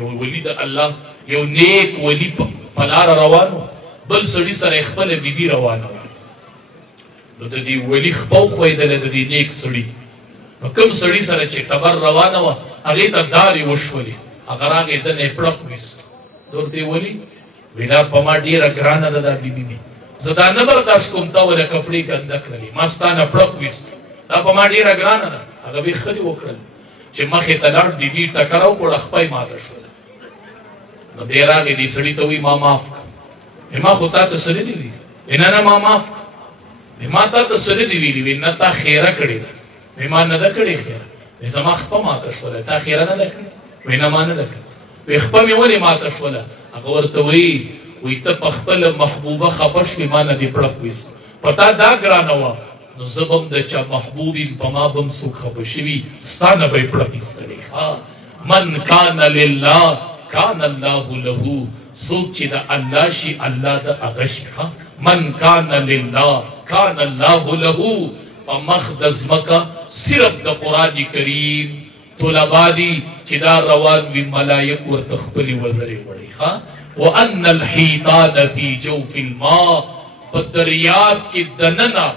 یو ولی د الله یو نیک ولی په لار روانو بل سړي سره خپل بیبي روانه نو د دې ولی خپل خویدل د دې نیک سړي نو کوم سړي سره چې تبر روانه و هغه ته داري وشولې هغه راغی د نه پړق وست دورته ولی وینا په ما ډیره ګرانه ده د بیبي زدا نه برداشت کوم تا ولا کپڑے ګنده کړلې ماستانه پړق وست دا په ما ډیره ګرانه ده هغه به خدي وکړل چې مخې ته لاړ بیبي ټکراو خو خپای ماته شو نو دې راغی دې سړي ته وی ما معاف ما خو تا ته سره دی وی نه ما معاف ما تا ته سره دی وی نه تا خیره کړی ما نه ده کړی خیره زما خپه ماته شوله تا خیره نه ده کړی وی نه ما نه ده کړی وی خپه مې ولې ماته شوله هغه ورته وی ته په خپل محبوبه خپه شوې ما نه دې پړق ویست پتا دا ګرانه وه نو زبم د چا محبوبی په ما بم څوک خپه شوي ستا نه به یې پړق ایستلی من کان لله کان الله له څوک چې د الله شي الله د هغه شي من کان لله کان الله له په مخ د ځمکه صرف د قرآن کریم طلبا دي چې دا روان وي ملایک ورته خپلې وزرې وړي وان الحیطان فی جوف الماء په دریاب کې دننه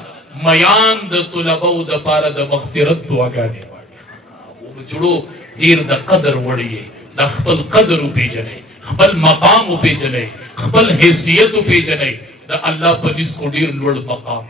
میان د طلباو د پاره د مغفرت دعاګانې غواړي جوړو ډیر د قدر وړي د خپل قدر وپېژنئ خپل مقام وپېژنئ خپل حیثیت وپېژنئ د الله په نس خو ډیر لوړ مقام